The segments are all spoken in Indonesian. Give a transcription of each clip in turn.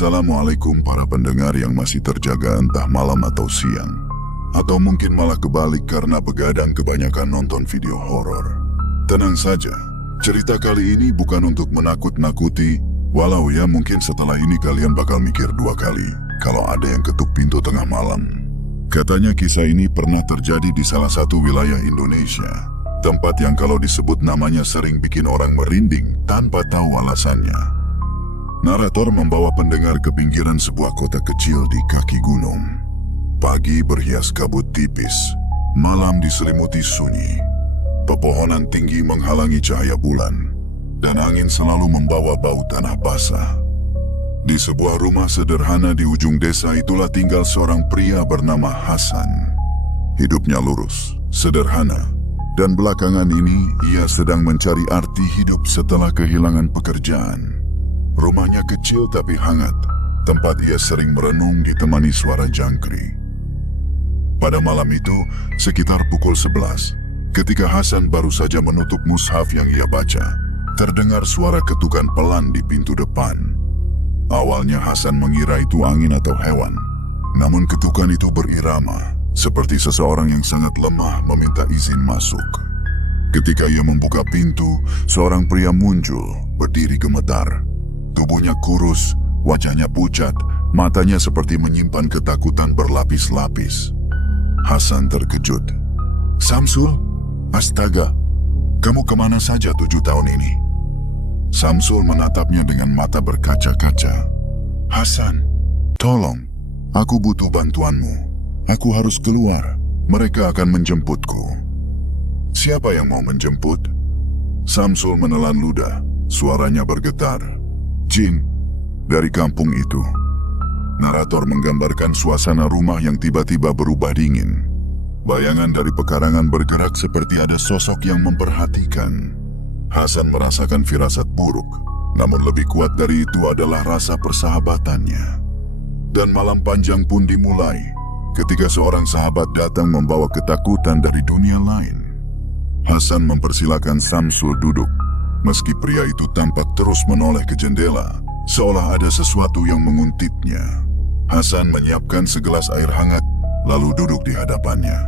Assalamualaikum para pendengar yang masih terjaga entah malam atau siang. Atau mungkin malah kebalik karena begadang kebanyakan nonton video horor. Tenang saja, cerita kali ini bukan untuk menakut-nakuti, walau ya mungkin setelah ini kalian bakal mikir dua kali kalau ada yang ketuk pintu tengah malam. Katanya kisah ini pernah terjadi di salah satu wilayah Indonesia. Tempat yang kalau disebut namanya sering bikin orang merinding tanpa tahu alasannya. Narator membawa pendengar ke pinggiran sebuah kota kecil di kaki gunung. Pagi berhias kabut tipis, malam diselimuti sunyi. Pepohonan tinggi menghalangi cahaya bulan, dan angin selalu membawa bau tanah basah. Di sebuah rumah sederhana di ujung desa itulah tinggal seorang pria bernama Hasan. Hidupnya lurus, sederhana, dan belakangan ini ia sedang mencari arti hidup setelah kehilangan pekerjaan. Rumahnya kecil tapi hangat, tempat ia sering merenung ditemani suara jangkrik. Pada malam itu, sekitar pukul 11, ketika Hasan baru saja menutup mushaf yang ia baca, terdengar suara ketukan pelan di pintu depan. Awalnya Hasan mengira itu angin atau hewan, namun ketukan itu berirama, seperti seseorang yang sangat lemah meminta izin masuk. Ketika ia membuka pintu, seorang pria muncul, berdiri gemetar. Tubuhnya kurus, wajahnya pucat, matanya seperti menyimpan ketakutan berlapis-lapis. Hasan terkejut. "Samsul? Astaga, kamu kemana saja 7 tahun ini?" Samsul menatapnya dengan mata berkaca-kaca. "Hasan, tolong, aku butuh bantuanmu. Aku harus keluar, mereka akan menjemputku." "Siapa yang mau menjemput?" Samsul menelan ludah, suaranya bergetar. "Jin, dari kampung itu." Narator menggambarkan suasana rumah yang tiba-tiba berubah dingin. Bayangan dari pekarangan bergerak seperti ada sosok yang memperhatikan. Hasan merasakan firasat buruk, namun lebih kuat dari itu adalah rasa persahabatannya. Dan malam panjang pun dimulai, ketika seorang sahabat datang membawa ketakutan dari dunia lain. Hasan mempersilakan Samsul duduk. Meski pria itu tampak terus menoleh ke jendela, seolah ada sesuatu yang menguntitnya. Hasan menyiapkan segelas air hangat, lalu duduk di hadapannya.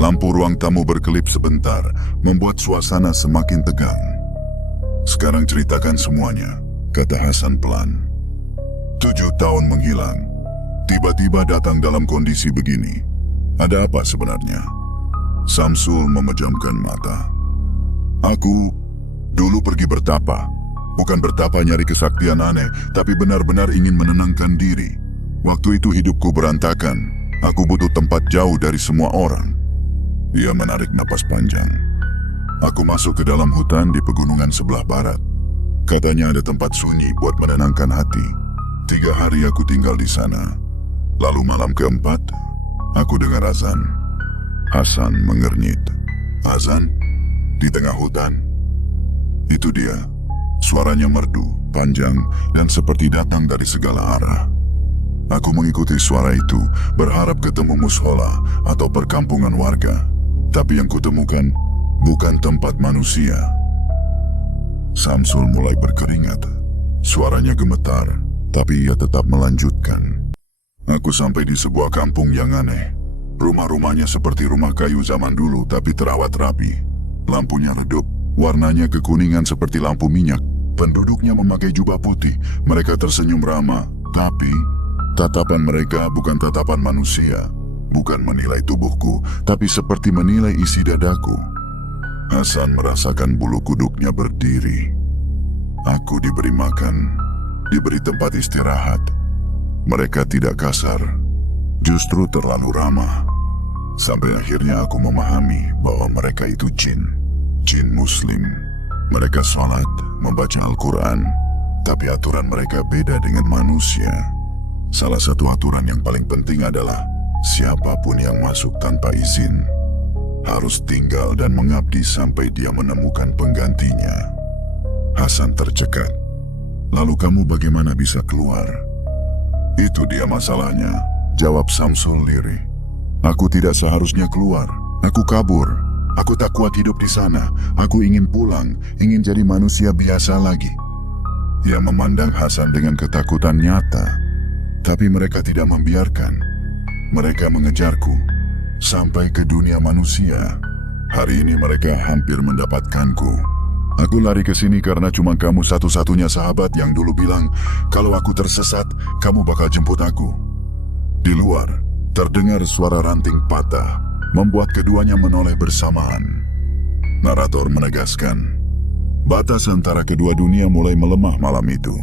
Lampu ruang tamu berkelip sebentar, membuat suasana semakin tegang. "Sekarang ceritakan semuanya," kata Hasan pelan. 7 tahun menghilang, tiba-tiba datang dalam kondisi begini. Ada apa sebenarnya? Samsul memejamkan mata. "Aku dulu pergi bertapa. Bukan bertapa nyari kesaktian aneh, tapi benar-benar ingin menenangkan diri. Waktu itu hidupku berantakan. Aku butuh tempat jauh dari semua orang." Dia menarik napas panjang. "Aku masuk ke dalam hutan di pegunungan sebelah barat. Katanya ada tempat sunyi buat menenangkan hati. 3 hari aku tinggal di sana. Lalu malam keempat, aku dengar azan." Hasan mengernyit. "Azan? Di tengah hutan?" "Itu dia." Suaranya merdu, panjang, dan seperti datang dari segala arah. Aku mengikuti suara itu, berharap ketemu mushola atau perkampungan warga. Tapi yang kutemukan bukan tempat manusia. Samsul mulai berkeringat. Suaranya gemetar, tapi ia tetap melanjutkan. "Aku sampai di sebuah kampung yang aneh. Rumah-rumahnya seperti rumah kayu zaman dulu, tapi terawat rapi. Lampunya redup. Warnanya kekuningan seperti lampu minyak. Penduduknya memakai jubah putih. Mereka tersenyum ramah. Tapi tatapan mereka bukan tatapan manusia. Bukan menilai tubuhku, tapi seperti menilai isi dadaku." Hasan merasakan bulu kuduknya berdiri. "Aku diberi makan, diberi tempat istirahat. Mereka tidak kasar, justru terlalu ramah. Sampai akhirnya aku memahami bahwa mereka itu jin. Jin Muslim. Mereka sholat, membaca Al-Quran, tapi aturan mereka beda dengan manusia. Salah satu aturan yang paling penting adalah siapapun yang masuk tanpa izin harus tinggal dan mengabdi sampai dia menemukan penggantinya." Hasan tercekat. "Lalu kamu bagaimana bisa keluar?" "Itu dia masalahnya," jawab Samsul lirih. "Aku tidak seharusnya keluar. Aku kabur. Aku tak kuat hidup di sana. Aku ingin pulang, ingin jadi manusia biasa lagi." Ia memandang Hasan dengan ketakutan nyata. Tapi mereka tidak membiarkan. Mereka mengejarku sampai ke dunia manusia. Hari ini mereka hampir mendapatkanku. Aku lari ke sini karena cuma kamu satu-satunya sahabat yang dulu bilang kalau aku tersesat, kamu bakal jemput aku. Di luar, terdengar suara ranting patah, membuat keduanya menoleh bersamaan. Narator menegaskan, batas antara kedua dunia mulai melemah malam itu.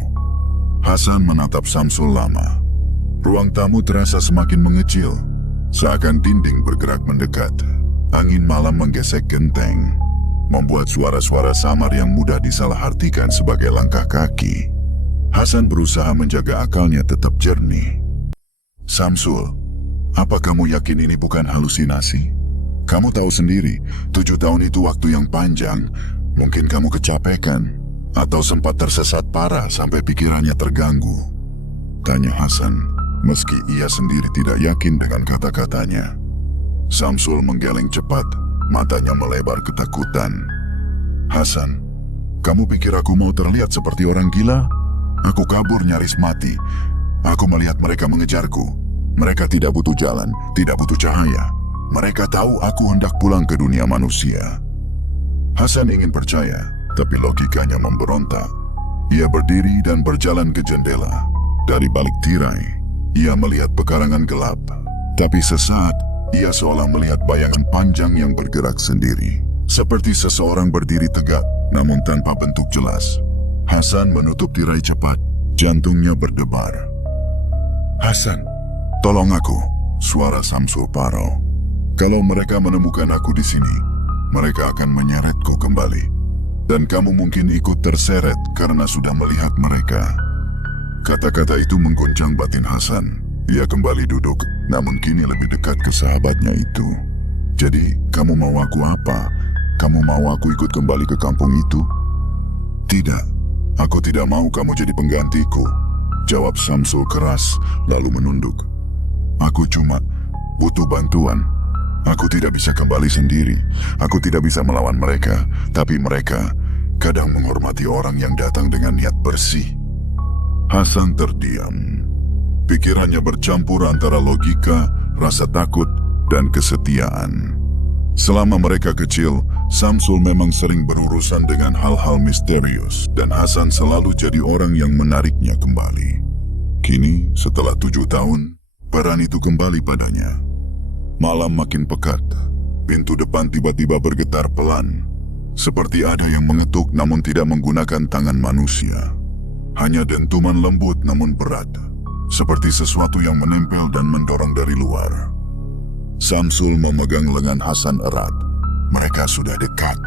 Hasan menatap Samsul lama. Ruang tamu terasa semakin mengecil, seakan dinding bergerak mendekat. Angin malam menggesek genteng, membuat suara-suara samar yang mudah disalahartikan sebagai langkah kaki. Hasan berusaha menjaga akalnya tetap jernih. Samsul, apa kamu yakin ini bukan halusinasi? Kamu tahu sendiri, 7 tahun itu waktu yang panjang. Mungkin kamu kecapekan, atau sempat tersesat parah sampai pikirannya terganggu. Tanya Hasan, meski ia sendiri tidak yakin dengan kata-katanya. Samsul menggeleng cepat, matanya melebar ketakutan. Hasan, kamu pikir aku mau terlihat seperti orang gila? Aku kabur nyaris mati. Aku melihat mereka mengejarku. Mereka tidak butuh jalan, tidak butuh cahaya. Mereka tahu aku hendak pulang ke dunia manusia. Hasan ingin percaya, tapi logikanya memberontak. Ia berdiri dan berjalan ke jendela. Dari balik tirai, ia melihat pekarangan gelap. Tapi sesaat, ia seolah melihat bayangan panjang yang bergerak sendiri. Seperti seseorang berdiri tegak, namun tanpa bentuk jelas. Hasan menutup tirai cepat, jantungnya berdebar. Hasan, tolong aku, suara Samsul parau. Kalau mereka menemukan aku di sini, mereka akan menyeretku kembali. Dan kamu mungkin ikut terseret karena sudah melihat mereka. Kata-kata itu mengguncang batin Hasan. Dia kembali duduk, namun kini lebih dekat ke sahabatnya itu. Jadi, kamu mau aku apa? Kamu mau aku ikut kembali ke kampung itu? Tidak, aku tidak mau kamu jadi penggantiku, jawab Samsul keras, lalu menunduk. Aku cuma butuh bantuan. Aku tidak bisa kembali sendiri. Aku tidak bisa melawan mereka, tapi mereka kadang menghormati orang yang datang dengan niat bersih. Hasan terdiam. Pikirannya bercampur antara logika, rasa takut, dan kesetiaan. Selama mereka kecil, Samsul memang sering berurusan dengan hal-hal misterius, dan Hasan selalu jadi orang yang menariknya kembali. Kini, setelah 7 tahun, peran itu kembali padanya. Malam makin pekat. Pintu depan tiba-tiba bergetar pelan, seperti ada yang mengetuk namun tidak menggunakan tangan manusia. Hanya dentuman lembut namun berat, seperti sesuatu yang menempel dan mendorong dari luar. Samsul memegang lengan Hasan erat. Mereka sudah dekat.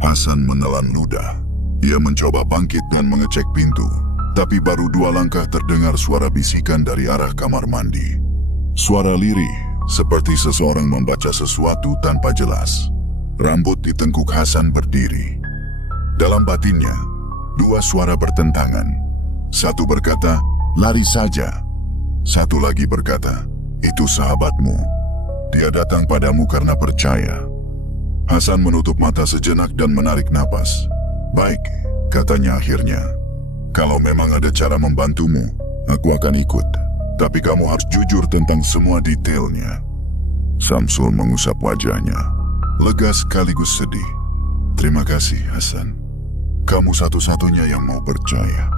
Hasan menelan ludah. Ia mencoba bangkit dan mengecek pintu. Tapi baru 2 langkah terdengar suara bisikan dari arah kamar mandi. Suara lirih, seperti seseorang membaca sesuatu tanpa jelas. Rambut di tengkuk Hasan berdiri. Dalam batinnya, 2 suara bertentangan. Satu berkata, lari saja. Satu lagi berkata, itu sahabatmu. Dia datang padamu karena percaya. Hasan menutup mata sejenak dan menarik napas. Baik, katanya akhirnya. Kalau memang ada cara membantumu, aku akan ikut. Tapi kamu harus jujur tentang semua detailnya. Samsul mengusap wajahnya. Lega sekaligus sedih. Terima kasih, Hasan. Kamu satu-satunya yang mau percaya.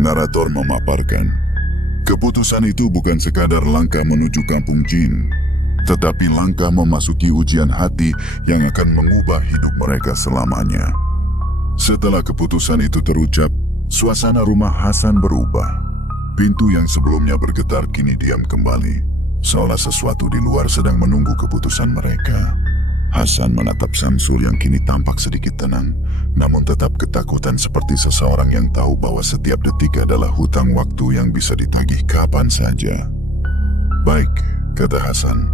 Narator memaparkan, keputusan itu bukan sekadar langkah menuju kampung jin, tetapi langkah memasuki ujian hati yang akan mengubah hidup mereka selamanya. Setelah keputusan itu terucap, suasana rumah Hasan berubah. Pintu yang sebelumnya bergetar kini diam kembali, seolah sesuatu di luar sedang menunggu keputusan mereka. Hasan menatap Samsul yang kini tampak sedikit tenang, namun tetap ketakutan seperti seseorang yang tahu bahwa setiap detik adalah hutang waktu yang bisa ditagih kapan saja. Baik, kata Hasan.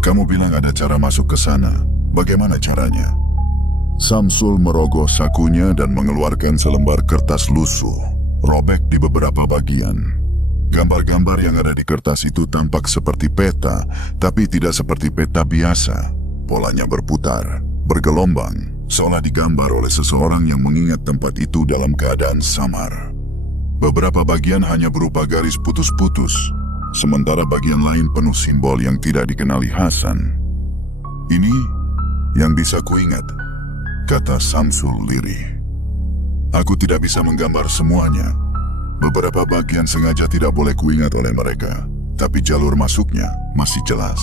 Kamu bilang ada cara masuk ke sana. Bagaimana caranya? Samsul merogoh sakunya dan mengeluarkan selembar kertas lusuh, robek di beberapa bagian. Gambar-gambar yang ada di kertas itu tampak seperti peta, tapi tidak seperti peta biasa. Polanya berputar, bergelombang, seolah digambar oleh seseorang yang mengingat tempat itu dalam keadaan samar. Beberapa bagian hanya berupa garis putus-putus, sementara bagian lain penuh simbol yang tidak dikenali Hasan. "Ini yang bisa kuingat," kata Samsul lirih. "Aku tidak bisa menggambar semuanya. Beberapa bagian sengaja tidak boleh kuingat oleh mereka, tapi jalur masuknya masih jelas."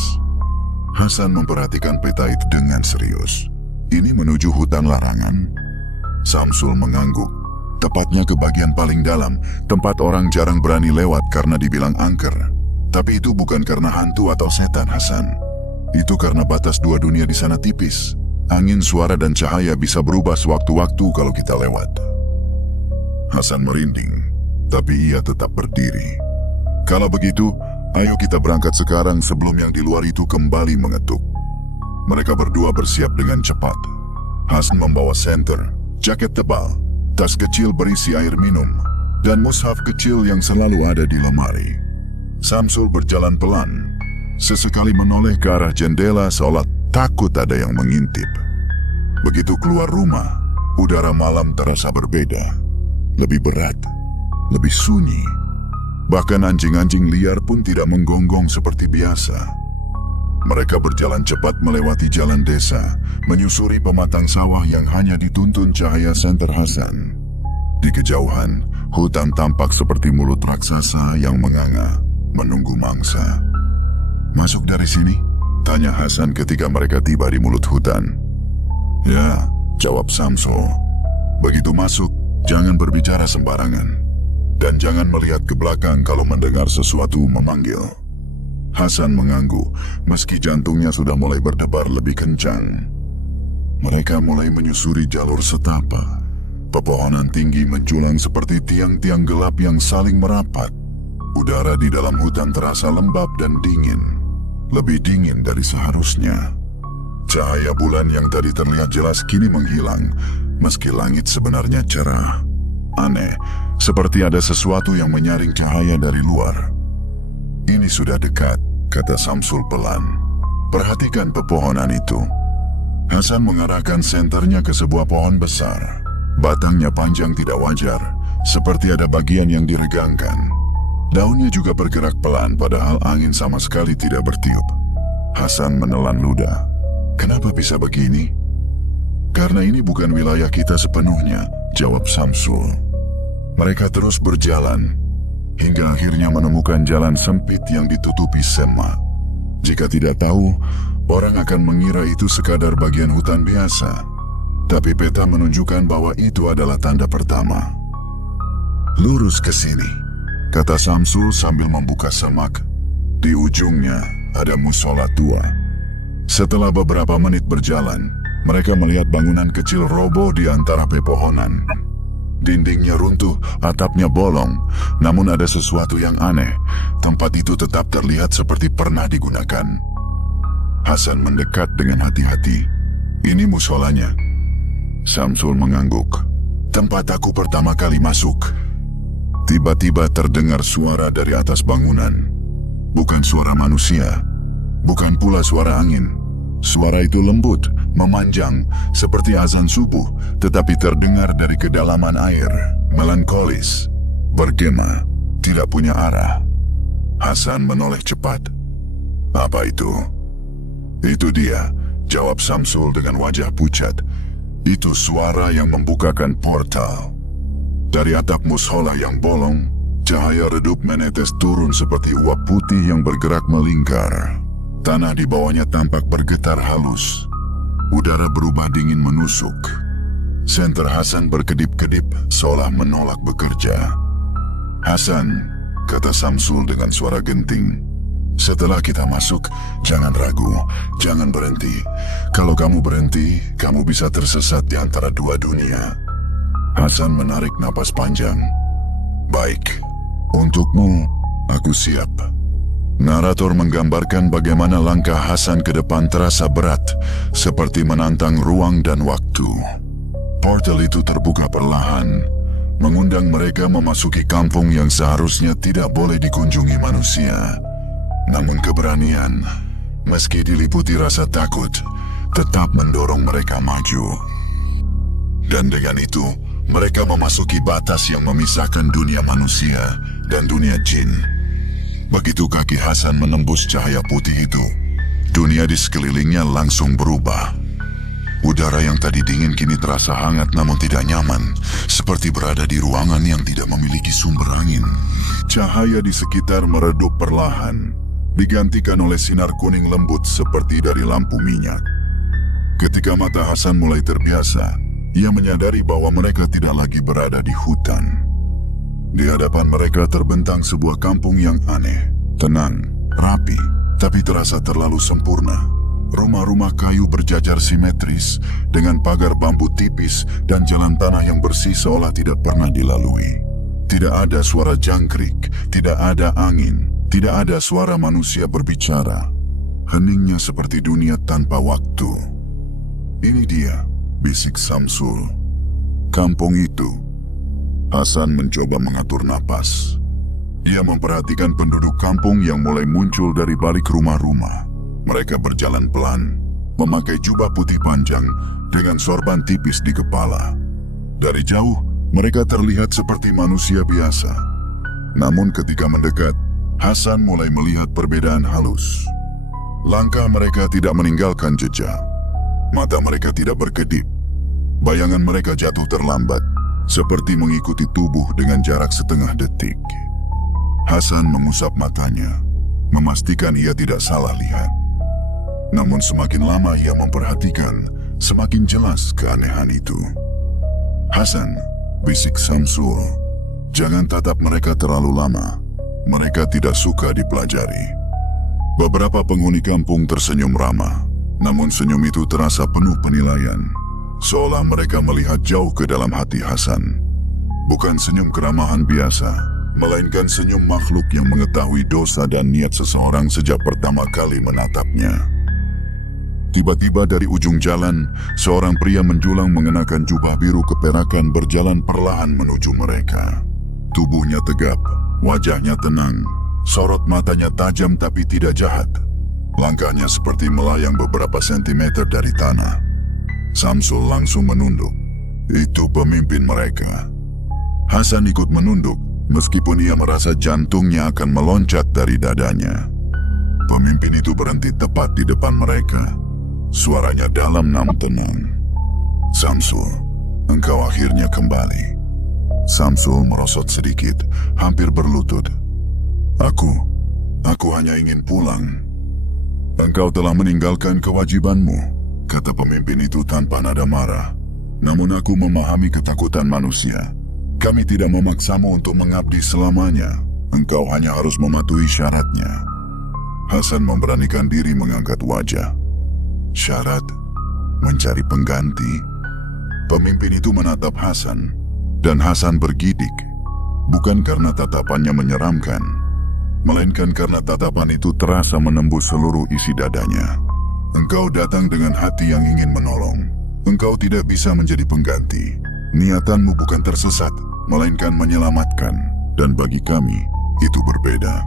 Hasan memperhatikan peta itu dengan serius. "Ini menuju hutan larangan?" Samsul mengangguk. "Tepatnya ke bagian paling dalam, tempat orang jarang berani lewat karena dibilang angker. Tapi itu bukan karena hantu atau setan, Hasan. Itu karena batas dua dunia di sana tipis. Angin, suara, dan cahaya bisa berubah sewaktu-waktu kalau kita lewat." Hasan merinding, tapi ia tetap berdiri. "Kalau begitu, ayo kita berangkat sekarang sebelum yang di luar itu kembali mengetuk." Mereka berdua bersiap dengan cepat. Hasan membawa senter, jaket tebal, tas kecil berisi air minum, dan mushaf kecil yang selalu ada di lemari. Samsul berjalan pelan, sesekali menoleh ke arah jendela seolah takut ada yang mengintip. Begitu keluar rumah, udara malam terasa berbeda. Lebih berat, lebih sunyi. Bahkan anjing-anjing liar pun tidak menggonggong seperti biasa. Mereka berjalan cepat melewati jalan desa, menyusuri pematang sawah yang hanya dituntun cahaya senter Hasan. Di kejauhan, hutan tampak seperti mulut raksasa yang menganga, menunggu mangsa. "Masuk dari sini?" tanya Hasan ketika mereka tiba di mulut hutan. "Ya," jawab Samsul. "Begitu masuk, jangan berbicara sembarangan. Dan jangan melihat ke belakang kalau mendengar sesuatu memanggil." Hasan mengangguk, meski jantungnya sudah mulai berdebar lebih kencang. Mereka mulai menyusuri jalur setapak. Pepohonan tinggi menjulang seperti tiang-tiang gelap yang saling merapat. Udara di dalam hutan terasa lembab dan dingin. Lebih dingin dari seharusnya. Cahaya bulan yang tadi terlihat jelas kini menghilang, meski langit sebenarnya cerah. Aneh, seperti ada sesuatu yang menyaring cahaya dari luar. "Ini sudah dekat," kata Samsul pelan. "Perhatikan pepohonan itu." Hasan mengarahkan senternya ke sebuah pohon besar. Batangnya panjang tidak wajar, seperti ada bagian yang diregangkan. Daunnya juga bergerak pelan, padahal angin sama sekali tidak bertiup. Hasan menelan ludah. "Kenapa bisa begini?" "Karena ini bukan wilayah kita sepenuhnya," jawab Samsul. Mereka terus berjalan, hingga akhirnya menemukan jalan sempit yang ditutupi semak. Jika tidak tahu, orang akan mengira itu sekadar bagian hutan biasa. Tapi peta menunjukkan bahwa itu adalah tanda pertama. "Lurus ke sini," kata Samsul sambil membuka semak. Di ujungnya ada musola tua. Setelah beberapa menit berjalan, mereka melihat bangunan kecil roboh di antara pepohonan. Dindingnya runtuh, atapnya bolong, namun ada sesuatu yang aneh. Tempat itu tetap terlihat seperti pernah digunakan. Hasan mendekat dengan hati-hati. "Ini musolanya." Samsul mengangguk. "Tempat aku pertama kali masuk." Tiba-tiba terdengar suara dari atas bangunan. Bukan suara manusia, bukan pula suara angin. Suara itu lembut, memanjang, seperti azan subuh, tetapi terdengar dari kedalaman air, melankolis, bergema, tidak punya arah. Hasan menoleh cepat. "Apa itu?" "Itu dia," jawab Samsul dengan wajah pucat. "Itu suara yang membukakan portal." Dari atap mushola yang bolong, cahaya redup menetes turun seperti uap putih yang bergerak melingkar. Tanah di bawahnya tampak bergetar halus. Udara berubah dingin menusuk. Senter Hasan berkedip-kedip seolah menolak bekerja. "Hasan," kata Samsul dengan suara genting. "Setelah kita masuk, jangan ragu, jangan berhenti. Kalau kamu berhenti, kamu bisa tersesat di antara dua dunia." Hasan menarik napas panjang. "Baik, untukmu, aku siap." Narator menggambarkan bagaimana langkah Hasan ke depan terasa berat, seperti menantang ruang dan waktu. Portal itu terbuka perlahan, mengundang mereka memasuki kampung yang seharusnya tidak boleh dikunjungi manusia. Namun keberanian, meski diliputi rasa takut, tetap mendorong mereka maju. Dan dengan itu, mereka memasuki batas yang memisahkan dunia manusia dan dunia jin. Begitu kaki Hasan menembus cahaya putih itu, dunia di sekelilingnya langsung berubah. Udara yang tadi dingin kini terasa hangat namun tidak nyaman, seperti berada di ruangan yang tidak memiliki sumber angin. Cahaya di sekitar meredup perlahan, digantikan oleh sinar kuning lembut seperti dari lampu minyak. Ketika mata Hasan mulai terbiasa, ia menyadari bahwa mereka tidak lagi berada di hutan. Di hadapan mereka terbentang sebuah kampung yang aneh, tenang, rapi, tapi terasa terlalu sempurna. Rumah-rumah kayu berjajar simetris dengan pagar bambu tipis dan jalan tanah yang bersih seolah tidak pernah dilalui. Tidak ada suara jangkrik, tidak ada angin, tidak ada suara manusia berbicara. Heningnya seperti dunia tanpa waktu. "Ini dia," bisik Samsul. "Kampung itu." Hasan mencoba mengatur napas. Ia memperhatikan penduduk kampung yang mulai muncul dari balik rumah-rumah. Mereka berjalan pelan, memakai jubah putih panjang dengan sorban tipis di kepala. Dari jauh, mereka terlihat seperti manusia biasa. Namun ketika mendekat, Hasan mulai melihat perbedaan halus. Langkah mereka tidak meninggalkan jejak. Mata mereka tidak berkedip. Bayangan mereka jatuh terlambat, seperti mengikuti tubuh dengan jarak setengah detik. Hasan mengusap matanya, memastikan ia tidak salah lihat. Namun semakin lama ia memperhatikan, semakin jelas keanehan itu. "Hasan," bisik Samsul, "jangan tatap mereka terlalu lama. Mereka tidak suka dipelajari." Beberapa penghuni kampung tersenyum ramah, namun senyum itu terasa penuh penilaian. Seolah mereka melihat jauh ke dalam hati Hasan. Bukan senyum keramahan biasa, melainkan senyum makhluk yang mengetahui dosa dan niat seseorang sejak pertama kali menatapnya. Tiba-tiba dari ujung jalan, seorang pria menjulang mengenakan jubah biru keperakan berjalan perlahan menuju mereka. Tubuhnya tegap, wajahnya tenang, sorot matanya tajam tapi tidak jahat. Langkahnya seperti melayang beberapa sentimeter dari tanah. Samsul langsung menunduk. Itu pemimpin mereka. Hasan ikut menunduk, meskipun ia merasa jantungnya akan meloncat dari dadanya. Pemimpin itu berhenti tepat di depan mereka. Suaranya dalam namun tenang. "Samsul, engkau akhirnya kembali." Samsul merosot sedikit, hampir berlutut. Aku hanya ingin pulang." "Engkau telah meninggalkan kewajibanmu," kata pemimpin itu tanpa nada marah. "Namun aku memahami ketakutan manusia. Kami tidak memaksamu untuk mengabdi selamanya. Engkau hanya harus mematuhi syaratnya." Hasan memberanikan diri mengangkat wajah. "Syarat? Mencari pengganti?" Pemimpin itu menatap Hasan, dan Hasan bergidik. Bukan karena tatapannya menyeramkan, melainkan karena tatapan itu terasa menembus seluruh isi dadanya. "Engkau datang dengan hati yang ingin menolong. Engkau tidak bisa menjadi pengganti. Niatanmu bukan tersesat, melainkan menyelamatkan. Dan bagi kami, itu berbeda."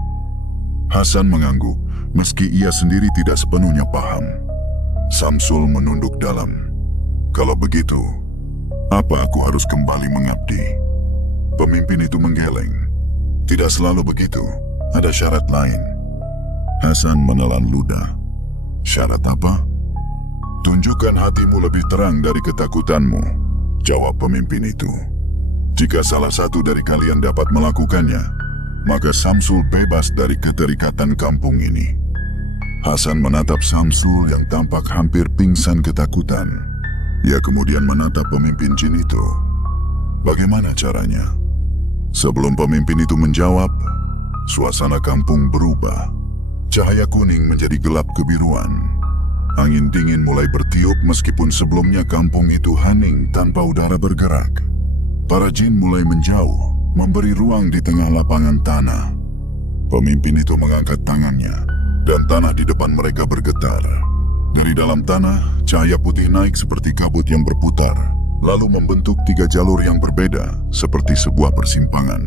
Hasan mengangguk, meski ia sendiri tidak sepenuhnya paham. Samsul menunduk dalam. "Kalau begitu, apa aku harus kembali mengabdi?" Pemimpin itu menggeleng. "Tidak selalu begitu. Ada syarat lain." Hasan menelan ludah. "Syarat apa?" "Tunjukkan hatimu lebih terang dari ketakutanmu," jawab pemimpin itu. "Jika salah satu dari kalian dapat melakukannya, maka Samsul bebas dari keterikatan kampung ini." Hasan menatap Samsul yang tampak hampir pingsan ketakutan. Ia kemudian menatap pemimpin jin itu. "Bagaimana caranya?" Sebelum pemimpin itu menjawab, suasana kampung berubah. Cahaya kuning menjadi gelap kebiruan. Angin dingin mulai bertiup meskipun sebelumnya kampung itu hening tanpa udara bergerak. Para jin mulai menjauh, memberi ruang di tengah lapangan tanah. Pemimpin itu mengangkat tangannya, dan tanah di depan mereka bergetar. Dari dalam tanah, cahaya putih naik seperti kabut yang berputar, lalu membentuk 3 jalur yang berbeda, seperti sebuah persimpangan.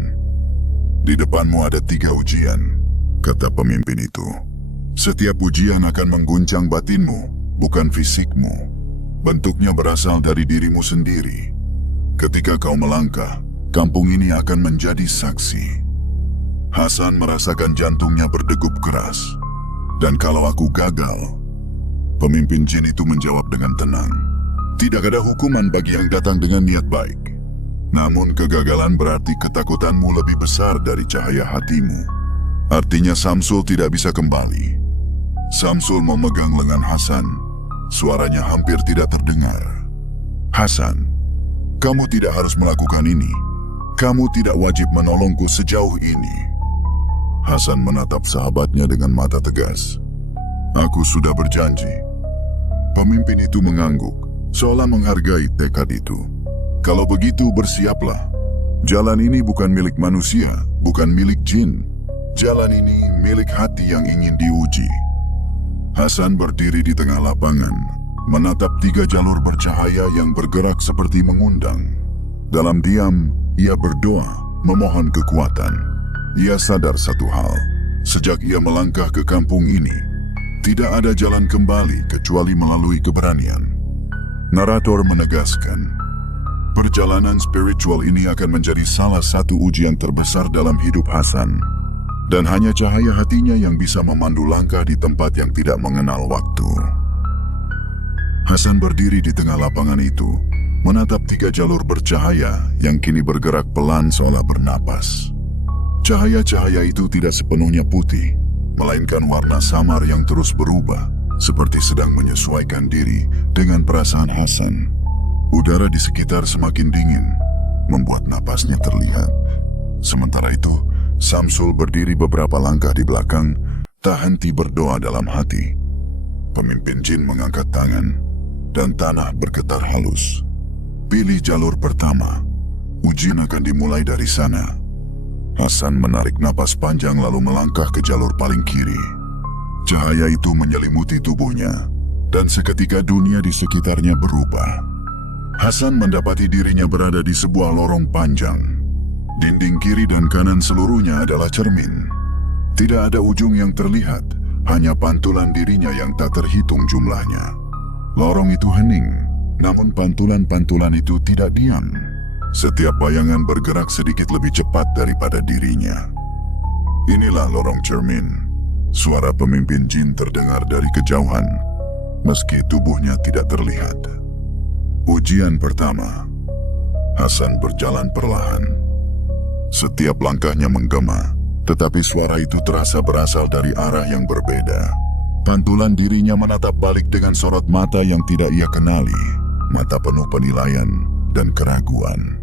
"Di depanmu ada 3 ujian," kata pemimpin itu. "Setiap ujian akan mengguncang batinmu, bukan fisikmu. Bentuknya berasal dari dirimu sendiri. Ketika kau melangkah, kampung ini akan menjadi saksi. Hasan merasakan jantungnya berdegup keras. Dan kalau aku gagal, pemimpin jin itu menjawab dengan tenang. Tidak ada hukuman bagi yang datang dengan niat baik. Namun kegagalan berarti ketakutanmu lebih besar dari cahaya hatimu. Artinya Samsul tidak bisa kembali. Samsul memegang lengan Hasan. Suaranya hampir tidak terdengar. Hasan, kamu tidak harus melakukan ini. Kamu tidak wajib menolongku sejauh ini. Hasan menatap sahabatnya dengan mata tegas. Aku sudah berjanji. Pemimpin itu mengangguk, seolah menghargai tekad itu. Kalau begitu bersiaplah. Jalan ini bukan milik manusia, bukan milik jin. Jalan ini milik hati yang ingin diuji. Hasan berdiri di tengah lapangan, menatap 3 jalur bercahaya yang bergerak seperti mengundang. Dalam diam, ia berdoa, memohon kekuatan. Ia sadar satu hal, sejak ia melangkah ke kampung ini, tidak ada jalan kembali kecuali melalui keberanian. Narator menegaskan, perjalanan spiritual ini akan menjadi salah satu ujian terbesar dalam hidup Hasan. Dan hanya cahaya hatinya yang bisa memandu langkah di tempat yang tidak mengenal waktu. Hasan berdiri di tengah lapangan itu, menatap 3 jalur bercahaya yang kini bergerak pelan seolah bernapas. Cahaya-cahaya itu tidak sepenuhnya putih, melainkan warna samar yang terus berubah, seperti sedang menyesuaikan diri dengan perasaan Hasan. Udara di sekitar semakin dingin, membuat napasnya terlihat. Sementara itu, Samsul berdiri beberapa langkah di belakang, tak henti berdoa dalam hati. Pemimpin jin mengangkat tangan, dan tanah bergetar halus. Pilih jalur pertama. Ujian akan dimulai dari sana. Hasan menarik napas panjang lalu melangkah ke jalur paling kiri. Cahaya itu menyelimuti tubuhnya, dan seketika dunia di sekitarnya berubah. Hasan mendapati dirinya berada di sebuah lorong panjang. Dinding kiri dan kanan seluruhnya adalah cermin. Tidak ada ujung yang terlihat, hanya pantulan dirinya yang tak terhitung jumlahnya. Lorong itu hening, namun pantulan-pantulan itu tidak diam. Setiap bayangan bergerak sedikit lebih cepat daripada dirinya. Inilah lorong cermin. Suara pemimpin jin terdengar dari kejauhan, meski tubuhnya tidak terlihat. Ujian pertama. Hasan berjalan perlahan. Setiap langkahnya menggema, tetapi suara itu terasa berasal dari arah yang berbeda. Pantulan dirinya menatap balik dengan sorot mata yang tidak ia kenali, mata penuh penilaian dan keraguan.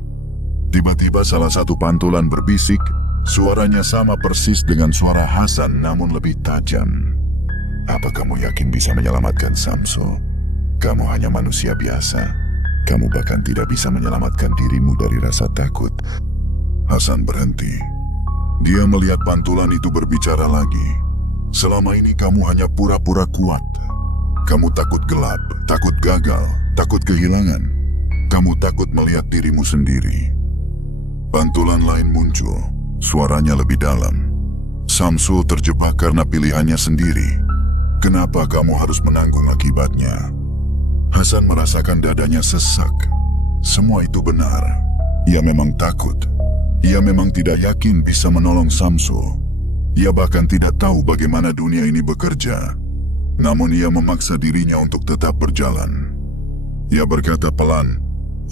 Tiba-tiba salah satu pantulan berbisik, suaranya sama persis dengan suara Hasan namun lebih tajam. Apa kamu yakin bisa menyelamatkan Samsul? Kamu hanya manusia biasa. Kamu bahkan tidak bisa menyelamatkan dirimu dari rasa takut. Hasan berhenti. Dia melihat pantulan itu berbicara lagi. Selama ini kamu hanya pura-pura kuat. Kamu takut gelap, takut gagal, takut kehilangan. Kamu takut melihat dirimu sendiri. Pantulan lain muncul, suaranya lebih dalam. Samsul terjebak karena pilihannya sendiri. Kenapa kamu harus menanggung akibatnya? Hasan merasakan dadanya sesak. Semua itu benar. Ia memang takut. Ia memang tidak yakin bisa menolong Samsul. Ia bahkan tidak tahu bagaimana dunia ini bekerja. Namun ia memaksa dirinya untuk tetap berjalan. Ia berkata pelan,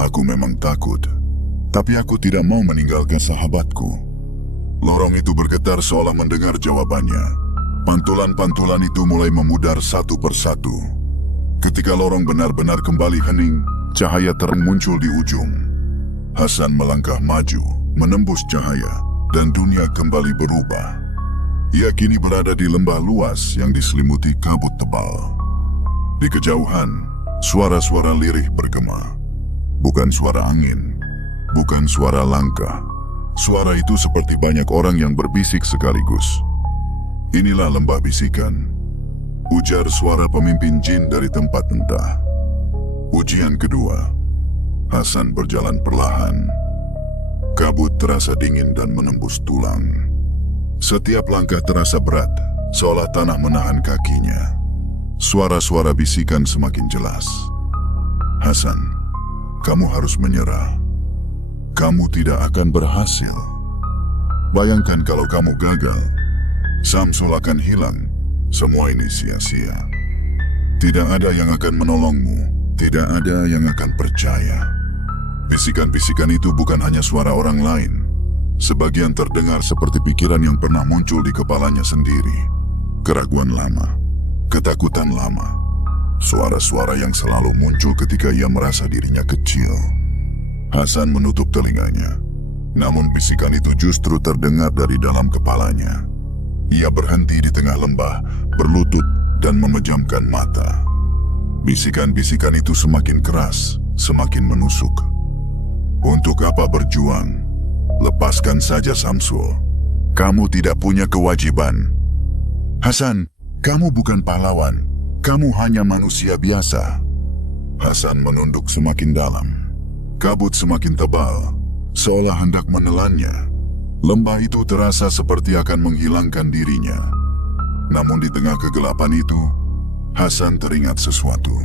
"Aku memang takut. Tapi aku tidak mau meninggalkan sahabatku." Lorong itu bergetar seolah mendengar jawabannya. Pantulan-pantulan itu mulai memudar satu persatu. Ketika lorong benar-benar kembali hening, cahaya terang muncul di ujung. Hasan melangkah maju, menembus cahaya, dan dunia kembali berubah. Ia kini berada di lembah luas yang diselimuti kabut tebal. Di kejauhan, suara-suara lirih bergema. Bukan suara angin, bukan suara langkah. Suara itu seperti banyak orang yang berbisik sekaligus. "Inilah lembah bisikan," ujar suara pemimpin jin dari tempat entah. Ujian kedua. Hasan berjalan perlahan. Kabut terasa dingin dan menembus tulang. Setiap langkah terasa berat, seolah tanah menahan kakinya. Suara-suara bisikan semakin jelas. "Hasan, kamu harus menyerah. kamu tidak akan berhasil. Bayangkan kalau kamu gagal, Samsul akan hilang. Semua ini sia-sia. Tidak ada yang akan menolongmu, tidak ada yang akan percaya. Bisikan-bisikan itu bukan hanya suara orang lain. Sebagian terdengar seperti pikiran yang pernah muncul di kepalanya sendiri. Keraguan lama, ketakutan lama, suara-suara yang selalu muncul ketika ia merasa dirinya kecil. Hasan menutup telinganya, namun bisikan itu justru terdengar dari dalam kepalanya. Ia berhenti di tengah lembah, berlutut dan memejamkan mata. Bisikan-bisikan itu semakin keras, semakin menusuk. Untuk apa berjuang? Lepaskan saja Samsul. Kamu tidak punya kewajiban. Hasan, kamu bukan pahlawan. Kamu hanya manusia biasa. Hasan menunduk semakin dalam. Kabut semakin tebal, seolah hendak menelannya. Lembah itu terasa seperti akan menghilangkan dirinya. Namun di tengah kegelapan itu, Hasan teringat sesuatu.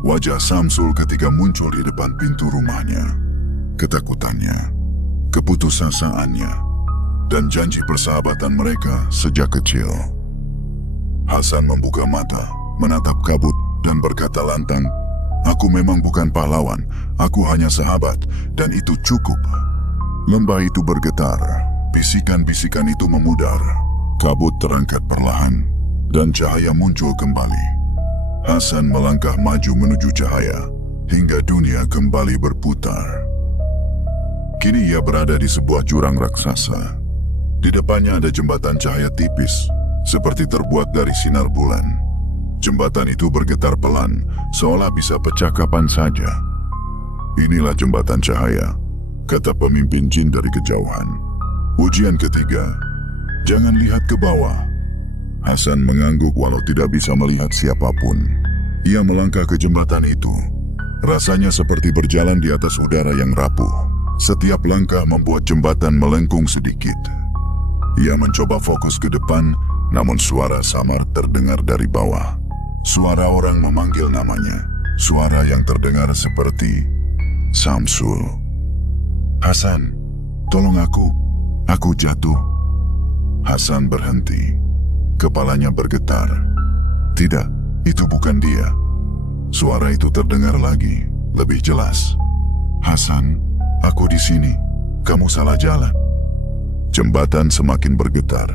Wajah Samsul ketika muncul di depan pintu rumahnya. Ketakutannya, keputusasaannya, dan janji persahabatan mereka sejak kecil. Hasan membuka mata, menatap kabut, dan berkata lantang, "Aku memang bukan pahlawan, aku hanya sahabat, dan itu cukup." Lembah itu bergetar, bisikan-bisikan itu memudar, kabut terangkat perlahan, dan cahaya muncul kembali. Hasan melangkah maju menuju cahaya, hingga dunia kembali berputar. Kini ia berada di sebuah jurang raksasa. Di depannya ada jembatan cahaya tipis, seperti terbuat dari sinar bulan. Jembatan itu bergetar pelan, seolah bisa pecah kapan saja. "Inilah jembatan cahaya," kata pemimpin jin dari kejauhan. "Ujian ketiga, jangan lihat ke bawah." Hasan mengangguk walau tidak bisa melihat siapapun. Ia melangkah ke jembatan itu. Rasanya seperti berjalan di atas udara yang rapuh. Setiap langkah membuat jembatan melengkung sedikit. Ia mencoba fokus ke depan, namun suara samar terdengar dari bawah. Suara orang memanggil namanya. Suara yang terdengar seperti Samsul. "Hasan, tolong aku jatuh." Hasan berhenti. Kepalanya bergetar. Tidak, itu bukan dia. Suara itu terdengar lagi, lebih jelas. "Hasan, aku di sini. Kamu salah jalan." Jembatan semakin bergetar,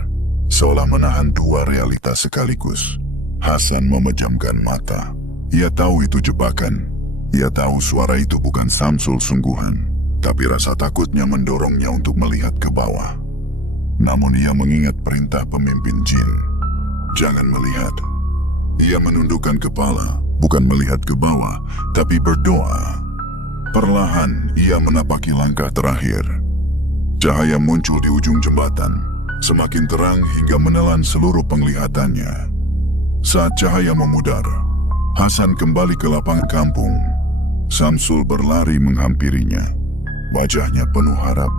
seolah menahan dua realitas sekaligus. Hasan memejamkan mata. Ia tahu itu jebakan. Ia tahu suara itu bukan Samsul sungguhan, tapi rasa takutnya mendorongnya untuk melihat ke bawah. Namun ia mengingat perintah pemimpin jin. Jangan melihat. Ia menundukkan kepala, bukan melihat ke bawah, tapi berdoa. Perlahan ia menapaki langkah terakhir. Cahaya muncul di ujung jembatan, semakin terang hingga menelan seluruh penglihatannya. Saat cahaya memudar, Hasan kembali ke lapangan kampung. Samsul berlari menghampirinya. Wajahnya penuh harap.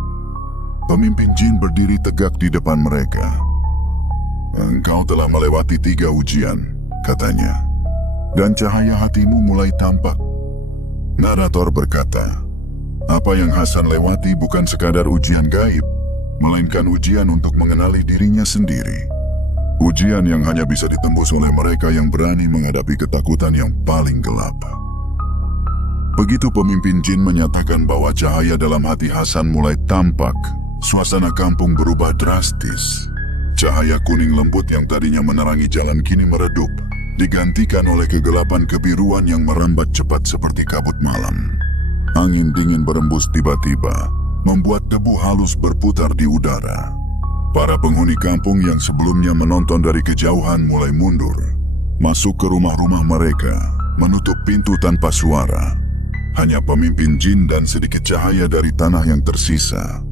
Pemimpin jin berdiri tegak di depan mereka. "Engkau telah melewati 3 ujian," katanya. "Dan cahaya hatimu mulai tampak." Narator berkata, apa yang Hasan lewati bukan sekadar ujian gaib, melainkan ujian untuk mengenali dirinya sendiri. Ujian yang hanya bisa ditembus oleh mereka yang berani menghadapi ketakutan yang paling gelap. Begitu pemimpin jin menyatakan bahwa cahaya dalam hati Hasan mulai tampak, suasana kampung berubah drastis. Cahaya kuning lembut yang tadinya menerangi jalan kini meredup, digantikan oleh kegelapan kebiruan yang merambat cepat seperti kabut malam. Angin dingin berembus tiba-tiba, membuat debu halus berputar di udara. Para penghuni kampung yang sebelumnya menonton dari kejauhan mulai mundur, masuk ke rumah-rumah mereka, menutup pintu tanpa suara. Hanya pemimpin jin dan sedikit cahaya dari tanah yang tersisa.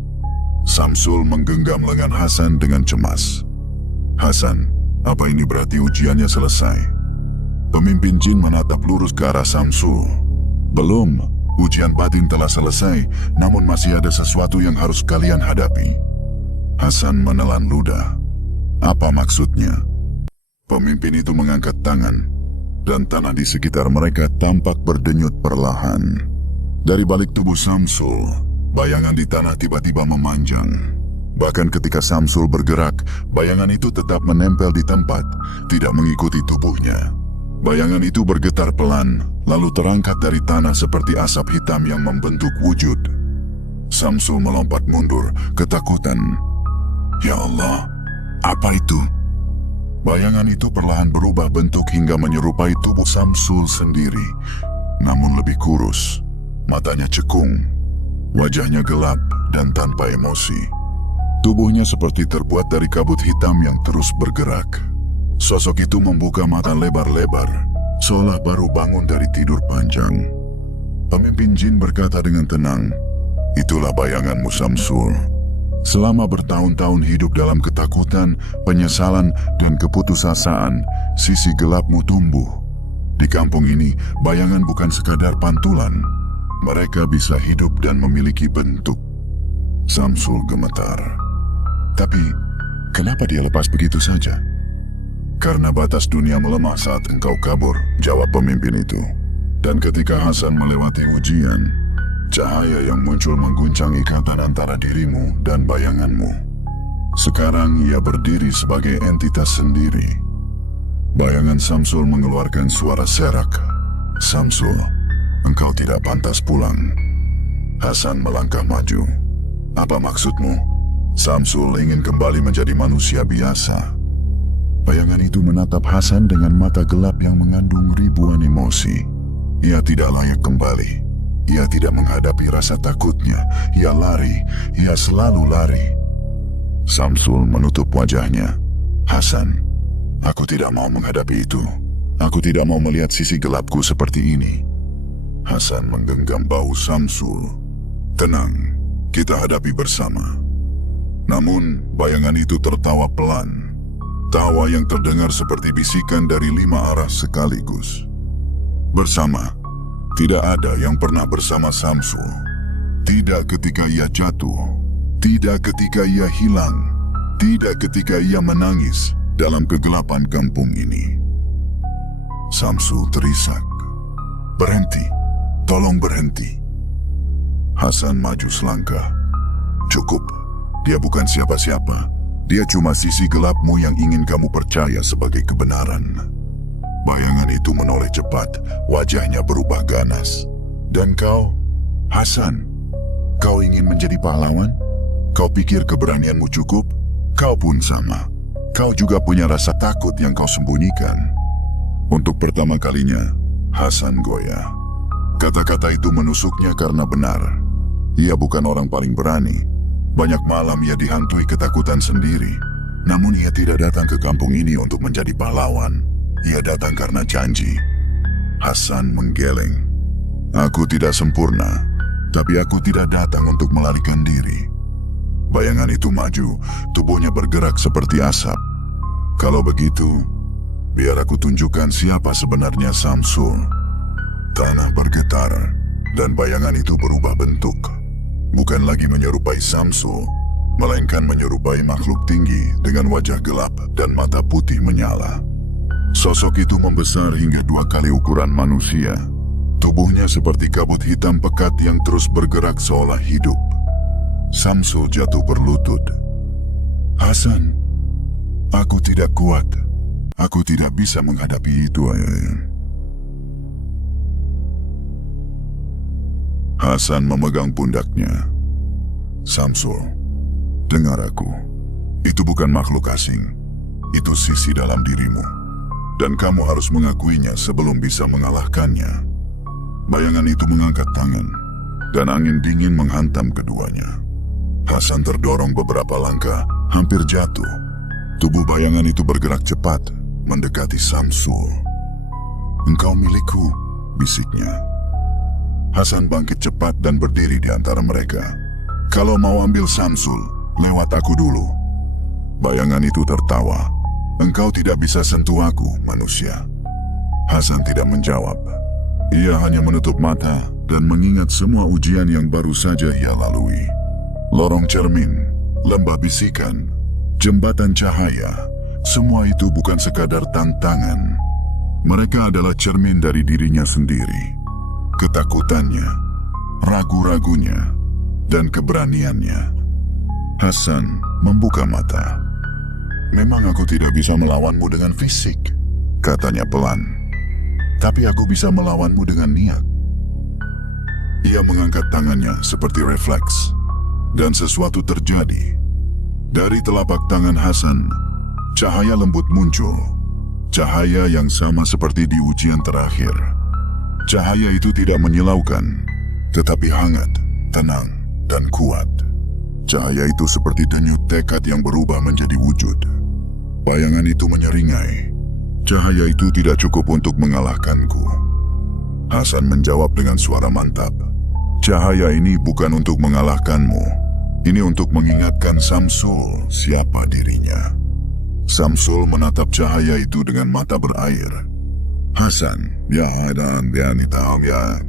Samsul menggenggam lengan Hasan dengan cemas. "Hasan, apa ini berarti ujiannya selesai?" Pemimpin jin menatap lurus ke arah Samsul. "Belum, ujian batin telah selesai, namun masih ada sesuatu yang harus kalian hadapi." Hasan menelan ludah. "Apa maksudnya?" Pemimpin itu mengangkat tangan, dan tanah di sekitar mereka tampak berdenyut perlahan. Dari balik tubuh Samsul, Bayangan di tanah tiba-tiba memanjang. Bahkan ketika Samsul bergerak, bayangan itu tetap menempel di tempat, tidak mengikuti tubuhnya. Bayangan itu bergetar pelan, lalu terangkat dari tanah seperti asap hitam yang membentuk wujud. Samsul melompat mundur, ketakutan. Ya Allah, apa itu? Bayangan itu perlahan berubah bentuk hingga menyerupai tubuh Samsul sendiri, namun lebih kurus. Matanya cekung, wajahnya gelap dan tanpa emosi. Tubuhnya seperti terbuat dari kabut hitam yang terus bergerak. Sosok itu membuka mata lebar-lebar, seolah baru bangun dari tidur panjang. Pemimpin jin berkata dengan tenang, "Itulah bayanganmu, Samsul. Selama bertahun-tahun hidup dalam ketakutan, penyesalan, dan keputusasaan, sisi gelapmu tumbuh. Di kampung ini, bayangan bukan sekadar pantulan. Mereka bisa hidup dan memiliki bentuk." Samsul gemetar. Tapi, kenapa dia lepas begitu saja? Karena batas dunia melemah saat engkau kabur, jawab pemimpin itu. Dan ketika Hasan melewati ujian, cahaya yang muncul mengguncang ikatan antara dirimu dan bayanganmu. Sekarang ia berdiri sebagai entitas sendiri. Bayangan Samsul mengeluarkan suara serak. "Samsul, engkau tidak pantas pulang." Hasan melangkah maju. "Apa maksudmu?" Samsul ingin kembali menjadi manusia biasa. Bayangan itu menatap Hasan dengan mata gelap yang mengandung ribuan emosi. Ia tidak layak kembali. Ia tidak menghadapi rasa takutnya. Ia lari. Ia selalu lari. Samsul menutup wajahnya. "Hasan, aku tidak mau menghadapi itu. Aku tidak mau melihat sisi gelapku seperti ini." Hasan menggenggam bahu Samsul. "Tenang, kita hadapi bersama." Namun, bayangan itu tertawa pelan. Tawa yang terdengar seperti bisikan dari 5 arah sekaligus. "Bersama." Tidak ada yang pernah bersama Samsul. Tidak ketika ia jatuh. Tidak ketika ia hilang. Tidak ketika ia menangis dalam kegelapan kampung ini. Samsul terisak. "Berhenti. Tolong berhenti." Hasan maju selangkah. "Cukup. Dia bukan siapa-siapa. Dia cuma sisi gelapmu yang ingin kamu percaya sebagai kebenaran." Bayangan itu menoleh cepat, wajahnya berubah ganas. "Dan kau, Hasan, kau ingin menjadi pahlawan? Kau pikir keberanianmu cukup? Kau pun sama. Kau juga punya rasa takut yang kau sembunyikan." Untuk pertama kalinya, Hasan goyah. Kata-kata itu menusuknya karena benar. Ia bukan orang paling berani. Banyak malam ia dihantui ketakutan sendiri. Namun ia tidak datang ke kampung ini untuk menjadi pahlawan. Ia datang karena janji. Hasan menggeleng. "Aku tidak sempurna, tapi aku tidak datang untuk melarikan diri." Bayangan itu maju, tubuhnya bergerak seperti asap. "Kalau begitu, biar aku tunjukkan siapa sebenarnya Samsul." Tanah bergetar, dan bayangan itu berubah bentuk. Bukan lagi menyerupai Samsul, melainkan menyerupai makhluk tinggi dengan wajah gelap dan mata putih menyala. Sosok itu membesar hingga 2 kali ukuran manusia. Tubuhnya seperti kabut hitam pekat yang terus bergerak seolah hidup. Samsul jatuh berlutut. "Hasan, aku tidak kuat. Aku tidak bisa menghadapi itu." Hasan memegang pundaknya. "Samsul, dengar aku. Itu bukan makhluk asing. Itu sisi dalam dirimu. Dan kamu harus mengakuinya sebelum bisa mengalahkannya." Bayangan itu mengangkat tangan, dan angin dingin menghantam keduanya. Hasan terdorong beberapa langkah, hampir jatuh. Tubuh bayangan itu bergerak cepat, mendekati Samsul. "Engkau milikku," bisiknya. Hasan bangkit cepat dan berdiri di antara mereka. "Kalau mau ambil Samsul, lewat aku dulu." Bayangan itu tertawa. "Engkau tidak bisa sentuh aku, manusia." Hasan tidak menjawab. Ia hanya menutup mata dan mengingat semua ujian yang baru saja ia lalui. Lorong cermin, lembah bisikan, jembatan cahaya, semua itu bukan sekadar tantangan. Mereka adalah cermin dari dirinya sendiri. Ketakutannya, ragu-ragunya, dan keberaniannya. Hasan membuka mata. "Memang aku tidak bisa melawanmu dengan fisik," katanya pelan. "Tapi aku bisa melawanmu dengan niat." Ia mengangkat tangannya seperti refleks, dan sesuatu terjadi. Dari telapak tangan Hasan, cahaya lembut muncul. Cahaya yang sama seperti di ujian terakhir. Cahaya itu tidak menyilaukan, tetapi hangat, tenang, dan kuat. Cahaya itu seperti denyut tekad yang berubah menjadi wujud. Bayangan itu menyeringai. Cahaya itu tidak cukup untuk mengalahkanku. Hasan menjawab dengan suara mantap. "Cahaya ini bukan untuk mengalahkanmu. Ini untuk mengingatkan Samsul siapa dirinya." Samsul menatap cahaya itu dengan mata berair. "Hasan, ya dan ya nitam ya."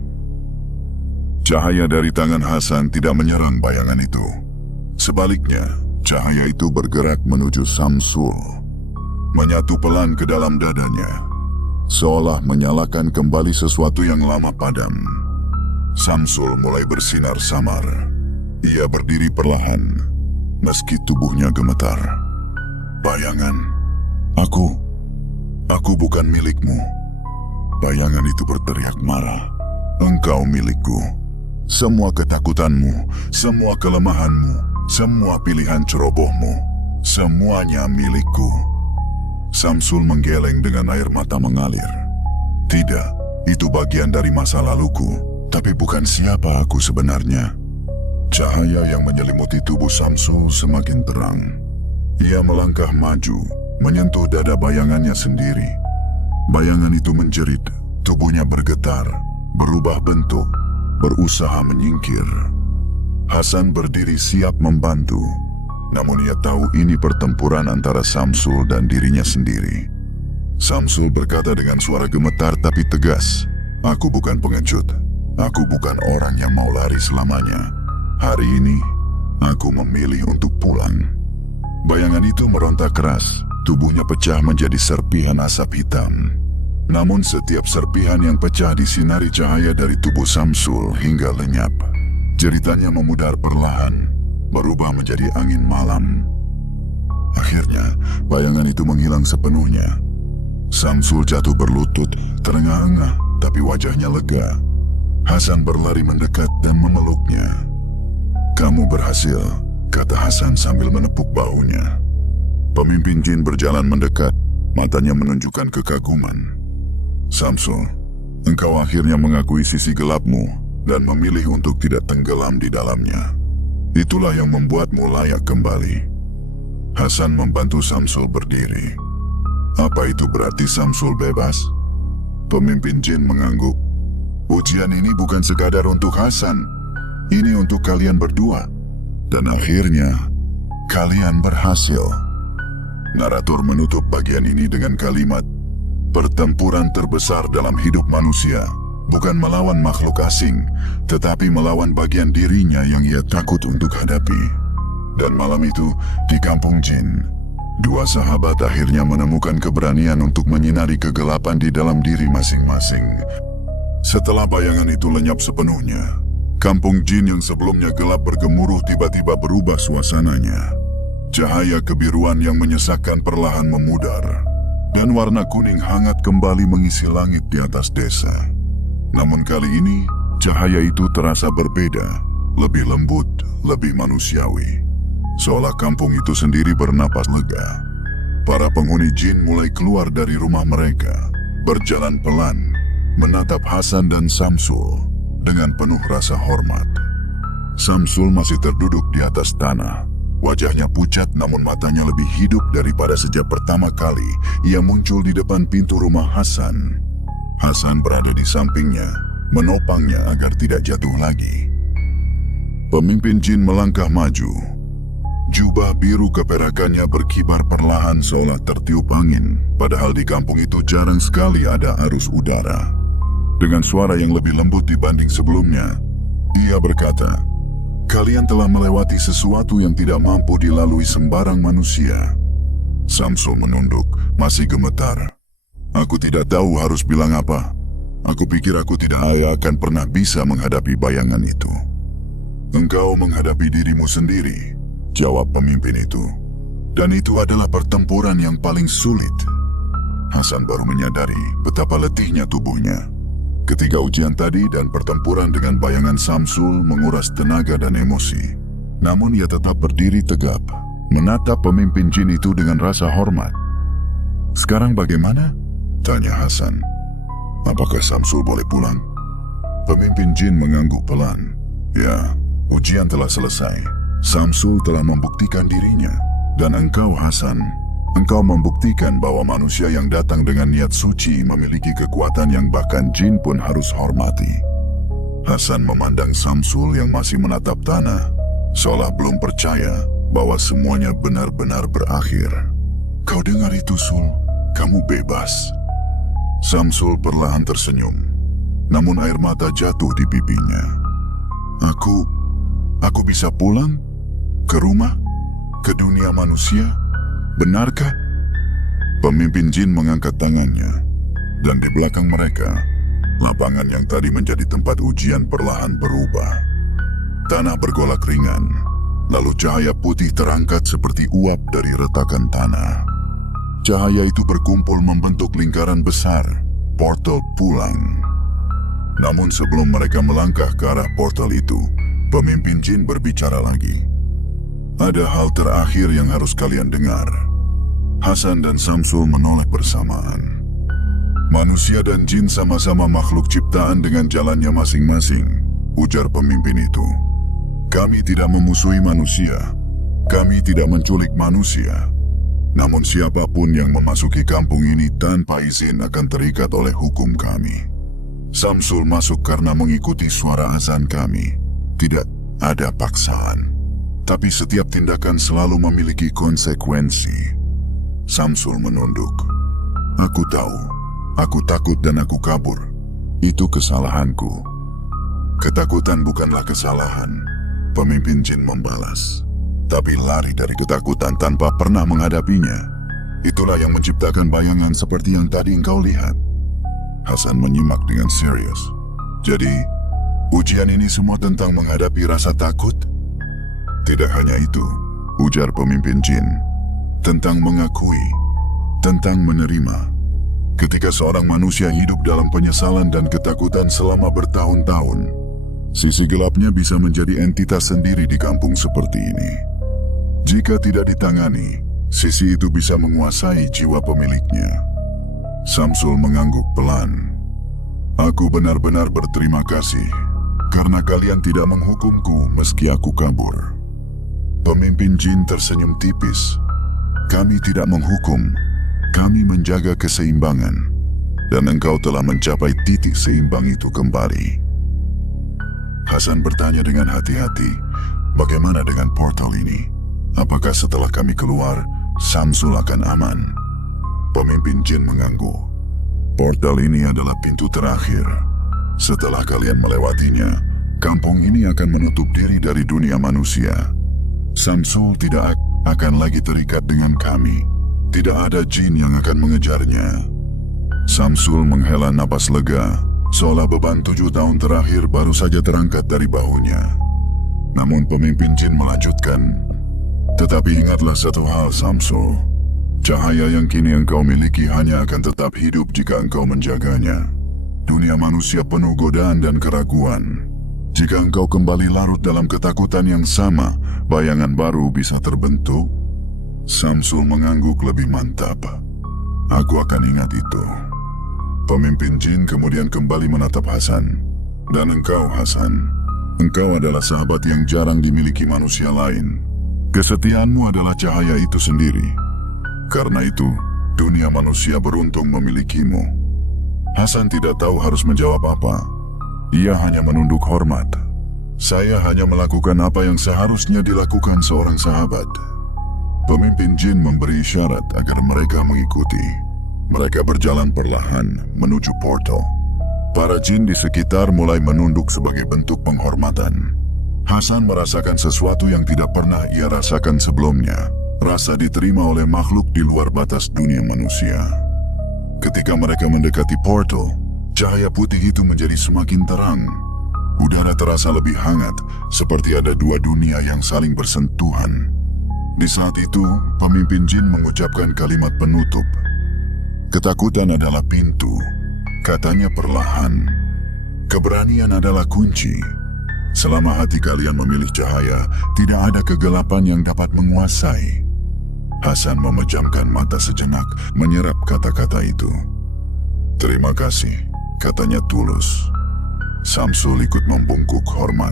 Cahaya dari tangan Hasan tidak menyerang bayangan itu. Sebaliknya, cahaya itu bergerak menuju Samsul. Menyatu pelan ke dalam dadanya, seolah menyalakan kembali sesuatu yang lama padam. Samsul mulai bersinar samar. Ia berdiri perlahan, meski tubuhnya gemetar. "Bayangan, aku bukan milikmu." Bayangan itu berteriak marah. "Engkau milikku. Semua ketakutanmu, semua kelemahanmu, semua pilihan cerobohmu, semuanya milikku." Samsul menggeleng dengan air mata mengalir. "Tidak, itu bagian dari masa laluku, tapi bukan siapa aku sebenarnya." Cahaya yang menyelimuti tubuh Samsul semakin terang. Ia melangkah maju, menyentuh dada bayangannya sendiri. Bayangan itu menjerit, tubuhnya bergetar, berubah bentuk, berusaha menyingkir. Hasan berdiri siap membantu, namun ia tahu ini pertempuran antara Samsul dan dirinya sendiri. Samsul berkata dengan suara gemetar tapi tegas, "Aku bukan pengecut. Aku bukan orang yang mau lari selamanya. Hari ini, aku memilih untuk pulang." Bayangan itu merontak keras, tubuhnya pecah menjadi serpihan asap hitam. Namun setiap serpihan yang pecah disinari cahaya dari tubuh Samsul hingga lenyap. Jeritannya memudar perlahan, berubah menjadi angin malam. Akhirnya, bayangan itu menghilang sepenuhnya. Samsul jatuh berlutut, terengah-engah, tapi wajahnya lega. Hasan berlari mendekat dan memeluknya. "Kamu berhasil," kata Hasan sambil menepuk bahunya. Pemimpin jin berjalan mendekat, matanya menunjukkan kekaguman. "Samsul, engkau akhirnya mengakui sisi gelapmu dan memilih untuk tidak tenggelam di dalamnya. Itulah yang membuatmu layak kembali." Hasan membantu Samsul berdiri. "Apa itu berarti Samsul bebas?" Pemimpin jin mengangguk. "Ujian ini bukan sekadar untuk Hasan. Ini untuk kalian berdua. Dan akhirnya, kalian berhasil." Narator menutup bagian ini dengan kalimat, "Pertempuran terbesar dalam hidup manusia bukan melawan makhluk asing, tetapi melawan bagian dirinya yang ia takut untuk hadapi." Dan malam itu, di kampung jin, dua sahabat akhirnya menemukan keberanian untuk menyinari kegelapan di dalam diri masing-masing. Setelah bayangan itu lenyap sepenuhnya, kampung jin yang sebelumnya gelap bergemuruh tiba-tiba berubah suasananya. Cahaya kebiruan yang menyesakkan perlahan memudar, dan warna kuning hangat kembali mengisi langit di atas desa. Namun kali ini, cahaya itu terasa berbeda, lebih lembut, lebih manusiawi. Seolah kampung itu sendiri bernapas lega. Para penghuni jin mulai keluar dari rumah mereka, berjalan pelan, menatap Hasan dan Samsul dengan penuh rasa hormat. Samsul masih terduduk di atas tanah. Wajahnya pucat namun matanya lebih hidup daripada sejak pertama kali ia muncul di depan pintu rumah Hasan. Hasan berada di sampingnya, menopangnya agar tidak jatuh lagi. Pemimpin jin melangkah maju. Jubah biru keperakannya berkibar perlahan seolah tertiup angin, padahal di kampung itu jarang sekali ada arus udara. Dengan suara yang lebih lembut dibanding sebelumnya, ia berkata, "Kalian telah melewati sesuatu yang tidak mampu dilalui sembarang manusia." Samsul menunduk, masih gemetar. "Aku tidak tahu harus bilang apa. Aku pikir aku tidak akan pernah bisa menghadapi bayangan itu." Engkau menghadapi dirimu sendiri, jawab pemimpin itu. Dan itu adalah pertempuran yang paling sulit. Hasan baru menyadari betapa letihnya tubuhnya. Ketiga ujian tadi dan pertempuran dengan bayangan Samsul menguras tenaga dan emosi. Namun ia tetap berdiri tegap, menatap pemimpin jin itu dengan rasa hormat. Sekarang bagaimana? Tanya Hasan. Apakah Samsul boleh pulang? Pemimpin jin mengangguk pelan. Ya, ujian telah selesai. Samsul telah membuktikan dirinya. Dan engkau Hasan, engkau membuktikan bahwa manusia yang datang dengan niat suci memiliki kekuatan yang bahkan jin pun harus hormati. Hasan memandang Samsul yang masih menatap tanah, seolah belum percaya bahwa semuanya benar-benar berakhir. Kau dengar itu, Sul? Kamu bebas. Samsul perlahan tersenyum, namun air mata jatuh di pipinya. Aku bisa pulang? Ke rumah? Ke dunia manusia? Benarkah? Pemimpin jin mengangkat tangannya, dan di belakang mereka, lapangan yang tadi menjadi tempat ujian perlahan berubah. Tanah bergolak ringan, lalu cahaya putih terangkat seperti uap dari retakan tanah. Cahaya itu berkumpul membentuk lingkaran besar, portal pulang. Namun sebelum mereka melangkah ke arah portal itu, pemimpin jin berbicara lagi. Ada hal terakhir yang harus kalian dengar. Hasan dan Samsul menoleh bersamaan. Manusia dan jin sama-sama makhluk ciptaan dengan jalannya masing-masing, ujar pemimpin itu. Kami tidak memusuhi manusia. Kami tidak menculik manusia. Namun siapapun yang memasuki kampung ini tanpa izin akan terikat oleh hukum kami. Samsul masuk karena mengikuti suara azan kami. Tidak ada paksaan. Tapi setiap tindakan selalu memiliki konsekuensi. Samsul menunduk. Aku tahu. Aku takut dan aku kabur. Itu kesalahanku. Ketakutan bukanlah kesalahan. Pemimpin jin membalas. Tapi lari dari ketakutan tanpa pernah menghadapinya. Itulah yang menciptakan bayangan seperti yang tadi engkau lihat. Hasan menyimak dengan serius. Jadi, ujian ini semua tentang menghadapi rasa takut? Tidak hanya itu, ujar pemimpin jin. Tentang mengakui, tentang menerima. Ketika seorang manusia hidup dalam penyesalan dan ketakutan selama bertahun-tahun, sisi gelapnya bisa menjadi entitas sendiri di kampung seperti ini. Jika tidak ditangani, sisi itu bisa menguasai jiwa pemiliknya. Samsul mengangguk pelan. Aku benar-benar berterima kasih karena kalian tidak menghukumku meski aku kabur. Pemimpin jin tersenyum tipis. Kami tidak menghukum, kami menjaga keseimbangan. Dan engkau telah mencapai titik seimbang itu kembali. Hasan bertanya dengan hati-hati, bagaimana dengan portal ini? Apakah setelah kami keluar, Samsul akan aman? Pemimpin jin mengangguk. Portal ini adalah pintu terakhir. Setelah kalian melewatinya, kampung ini akan menutup diri dari dunia manusia. Samsul tidak akan lagi terikat dengan kami. Tidak ada jin yang akan mengejarnya. Samsul menghela napas lega, seolah beban 7 tahun terakhir baru saja terangkat dari bahunya. Namun pemimpin jin melanjutkan, tetapi ingatlah satu hal Samsul, cahaya yang kini engkau miliki hanya akan tetap hidup jika engkau menjaganya. Dunia manusia penuh godaan dan keraguan. Jika engkau kembali larut dalam ketakutan yang sama, bayangan baru bisa terbentuk. Samsul mengangguk lebih mantap. Aku akan ingat itu. Pemimpin jin kemudian kembali menatap Hasan. Dan engkau Hasan, engkau adalah sahabat yang jarang dimiliki manusia lain. Kesetiaanmu adalah cahaya itu sendiri. Karena itu, dunia manusia beruntung memilikimu. Hasan tidak tahu harus menjawab apa. Ia hanya menunduk hormat. Saya hanya melakukan apa yang seharusnya dilakukan seorang sahabat. Pemimpin jin memberi isyarat agar mereka mengikuti. Mereka berjalan perlahan menuju portal. Para jin di sekitar mulai menunduk sebagai bentuk penghormatan. Hasan merasakan sesuatu yang tidak pernah ia rasakan sebelumnya. Rasa diterima oleh makhluk di luar batas dunia manusia. Ketika mereka mendekati portal, cahaya putih itu menjadi semakin terang. Udara terasa lebih hangat, seperti ada dua dunia yang saling bersentuhan. Di saat itu, pemimpin jin mengucapkan kalimat penutup. Ketakutan adalah pintu, katanya perlahan. Keberanian adalah kunci. Selama hati kalian memilih cahaya, tidak ada kegelapan yang dapat menguasai. Hasan memejamkan mata sejenak, menyerap kata-kata itu. Terima kasih, katanya tulus. Samsul ikut membungkuk hormat.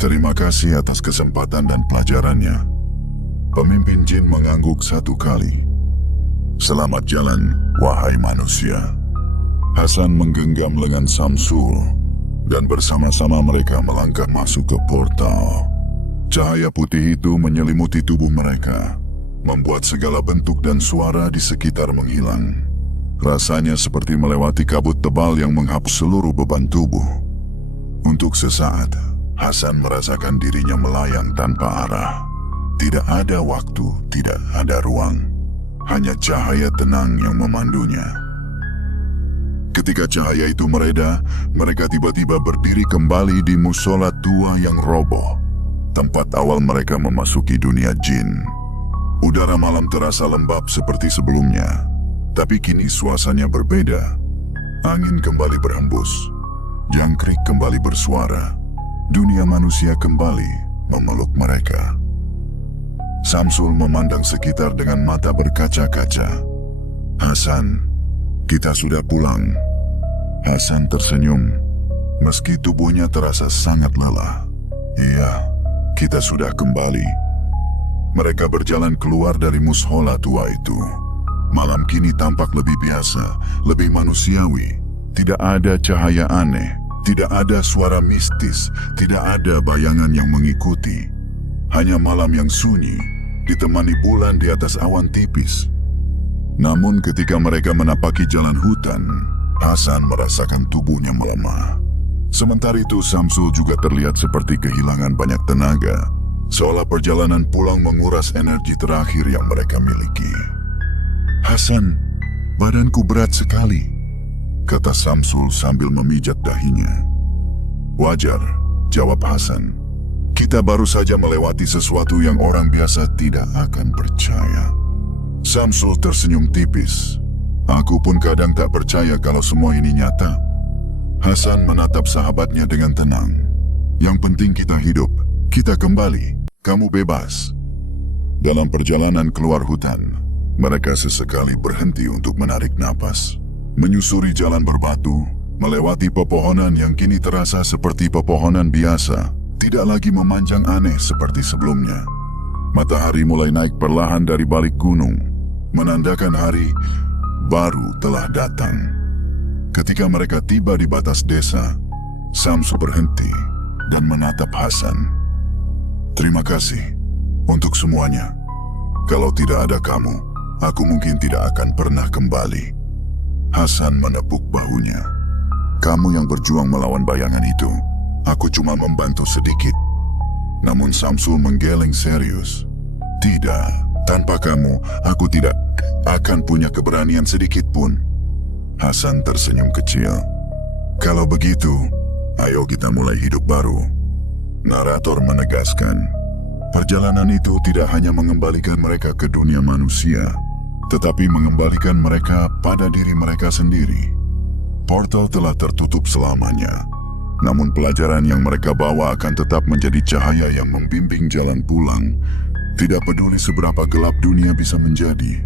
Terima kasih atas kesempatan dan pelajarannya. Pemimpin jin mengangguk satu kali. Selamat jalan, wahai manusia. Hasan menggenggam lengan Samsul, dan bersama-sama mereka melangkah masuk ke portal. Cahaya putih itu menyelimuti tubuh mereka, membuat segala bentuk dan suara di sekitar menghilang. Rasanya seperti melewati kabut tebal yang menghapus seluruh beban tubuh. Untuk sesaat, Hasan merasakan dirinya melayang tanpa arah. Tidak ada waktu, tidak ada ruang. Hanya cahaya tenang yang memandunya. Ketika cahaya itu mereda, mereka tiba-tiba berdiri kembali di musola tua yang roboh, tempat awal mereka memasuki dunia jin. Udara malam terasa lembab seperti sebelumnya, tapi kini suasananya berbeda. Angin kembali berhembus, jangkrik kembali bersuara, dunia manusia kembali memeluk mereka. Samsul memandang sekitar dengan mata berkaca-kaca. Hasan, kita sudah pulang. Hasan tersenyum, meski tubuhnya terasa sangat lelah. Iya, kita sudah kembali. Mereka berjalan keluar dari mushola tua itu. Malam kini tampak lebih biasa, lebih manusiawi. Tidak ada cahaya aneh, tidak ada suara mistis, tidak ada bayangan yang mengikuti. Hanya malam yang sunyi, ditemani bulan di atas awan tipis. Namun ketika mereka menapaki jalan hutan, Hasan merasakan tubuhnya melemah. Sementara itu Samsul juga terlihat seperti kehilangan banyak tenaga, seolah perjalanan pulang menguras energi terakhir yang mereka miliki. Hasan, badanku berat sekali, kata Samsul sambil memijat dahinya. Wajar, jawab Hasan. Kita baru saja melewati sesuatu yang orang biasa tidak akan percaya. Samsul tersenyum tipis. Aku pun kadang tak percaya kalau semua ini nyata. Hasan menatap sahabatnya dengan tenang. Yang penting kita hidup, kita kembali, kamu bebas. Dalam perjalanan keluar hutan, mereka sesekali berhenti untuk menarik napas. Menyusuri jalan berbatu, melewati pepohonan yang kini terasa seperti pepohonan biasa. Tidak lagi memanjang aneh seperti sebelumnya. Matahari mulai naik perlahan dari balik gunung, menandakan hari baru telah datang. Ketika mereka tiba di batas desa, Samsul berhenti dan menatap Hasan. Terima kasih untuk semuanya. Kalau tidak ada kamu, aku mungkin tidak akan pernah kembali. Hasan menepuk bahunya. Kamu yang berjuang melawan bayangan itu. Aku cuma membantu sedikit. Namun Samsul menggeleng serius. Tidak, tanpa kamu, aku tidak akan punya keberanian sedikit pun. Hasan tersenyum kecil. Kalau begitu, ayo kita mulai hidup baru. Narator menegaskan, perjalanan itu tidak hanya mengembalikan mereka ke dunia manusia, tetapi mengembalikan mereka pada diri mereka sendiri. Portal telah tertutup selamanya. Namun pelajaran yang mereka bawa akan tetap menjadi cahaya yang membimbing jalan pulang, tidak peduli seberapa gelap dunia bisa menjadi.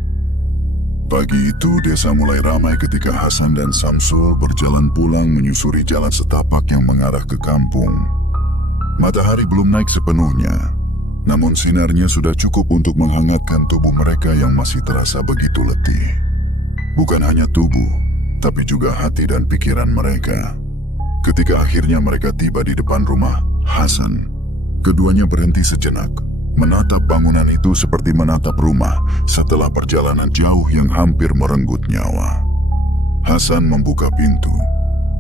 Pagi itu desa mulai ramai ketika Hasan dan Samsul berjalan pulang menyusuri jalan setapak yang mengarah ke kampung. Matahari belum naik sepenuhnya, namun sinarnya sudah cukup untuk menghangatkan tubuh mereka yang masih terasa begitu letih. Bukan hanya tubuh, tapi juga hati dan pikiran mereka. Ketika akhirnya mereka tiba di depan rumah Hasan, keduanya berhenti sejenak, menatap bangunan itu seperti menatap rumah setelah perjalanan jauh yang hampir merenggut nyawa. Hasan membuka pintu,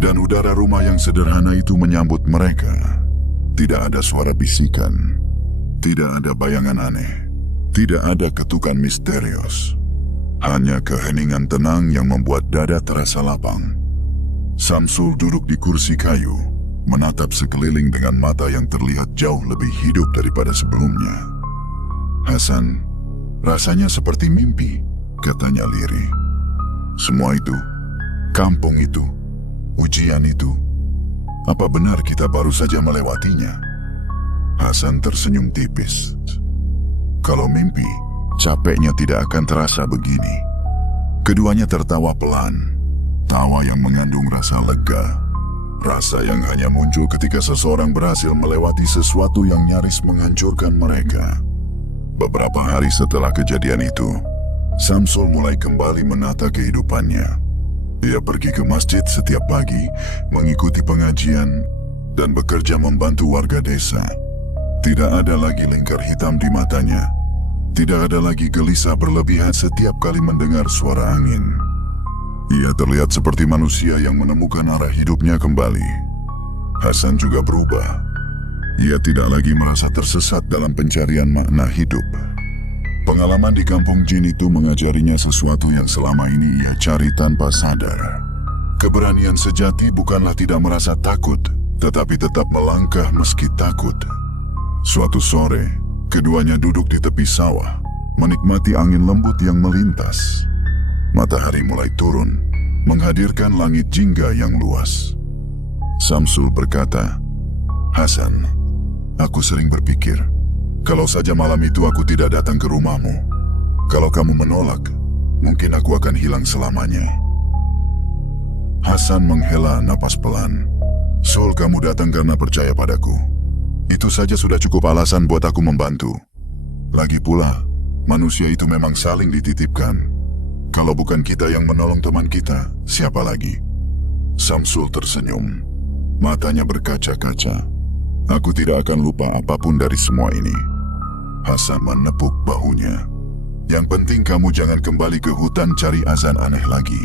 dan udara rumah yang sederhana itu menyambut mereka. Tidak ada suara bisikan, tidak ada bayangan aneh, tidak ada ketukan misterius. Hanya keheningan tenang yang membuat dada terasa lapang. Samsul duduk di kursi kayu, menatap sekeliling dengan mata yang terlihat jauh lebih hidup daripada sebelumnya. "Hasan, rasanya seperti mimpi," katanya lirih. "Semua itu, kampung itu, ujian itu, apa benar kita baru saja melewatinya?" Hasan tersenyum tipis. "Kalau mimpi, capeknya tidak akan terasa begini." Keduanya tertawa pelan, tawa yang mengandung rasa lega, rasa yang hanya muncul ketika seseorang berhasil melewati sesuatu yang nyaris menghancurkan mereka. Beberapa hari setelah kejadian itu, Samsul mulai kembali menata kehidupannya. Dia pergi ke masjid setiap pagi, mengikuti pengajian, dan bekerja membantu warga desa. Tidak ada lagi lingkar hitam di matanya. Tidak ada lagi gelisah berlebihan setiap kali mendengar suara angin. Ia terlihat seperti manusia yang menemukan arah hidupnya kembali. Hasan juga berubah. Ia tidak lagi merasa tersesat dalam pencarian makna hidup. Pengalaman di kampung jin itu mengajarinya sesuatu yang selama ini ia cari tanpa sadar. Keberanian sejati bukanlah tidak merasa takut, tetapi tetap melangkah meski takut. Suatu sore, keduanya duduk di tepi sawah, menikmati angin lembut yang melintas. Matahari mulai turun, menghadirkan langit jingga yang luas. Samsul berkata, "Hasan, aku sering berpikir, kalau saja malam itu aku tidak datang ke rumahmu. Kalau kamu menolak, mungkin aku akan hilang selamanya." Hasan menghela napas pelan. "Sul, kamu datang karena percaya padaku. Itu saja sudah cukup alasan buat aku membantu. Lagi pula, manusia itu memang saling dititipkan. Kalau bukan kita yang menolong teman kita, siapa lagi?" Samsul tersenyum. Matanya berkaca-kaca. "Aku tidak akan lupa apapun dari semua ini." Hasan menepuk bahunya. "Yang penting kamu jangan kembali ke hutan cari azan aneh lagi."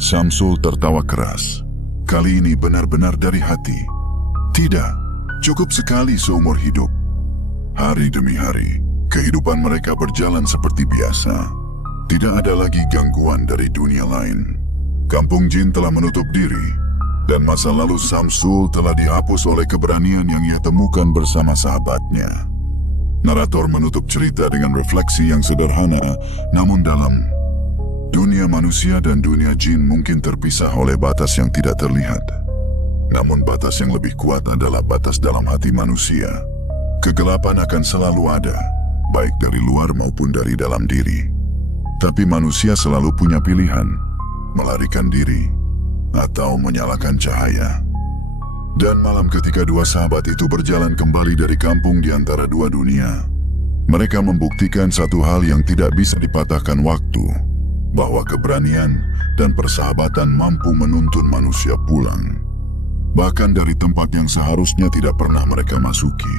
Samsul tertawa keras. Kali ini benar-benar dari hati. Tidak. Cukup sekali seumur hidup. Hari demi hari, kehidupan mereka berjalan seperti biasa. Tidak ada lagi gangguan dari dunia lain. Kampung jin telah menutup diri, dan masa lalu Samsul telah dihapus oleh keberanian yang ia temukan bersama sahabatnya. Narator menutup cerita dengan refleksi yang sederhana, namun dalam. Dunia manusia dan dunia jin mungkin terpisah oleh batas yang tidak terlihat. Namun batas yang lebih kuat adalah batas dalam hati manusia. Kegelapan akan selalu ada, baik dari luar maupun dari dalam diri. Tapi manusia selalu punya pilihan, melarikan diri, atau menyalakan cahaya. Dan malam ketika dua sahabat itu berjalan kembali dari kampung di antara dua dunia, mereka membuktikan satu hal yang tidak bisa dipatahkan waktu, bahwa keberanian dan persahabatan mampu menuntun manusia pulang. Bahkan dari tempat yang seharusnya tidak pernah mereka masuki.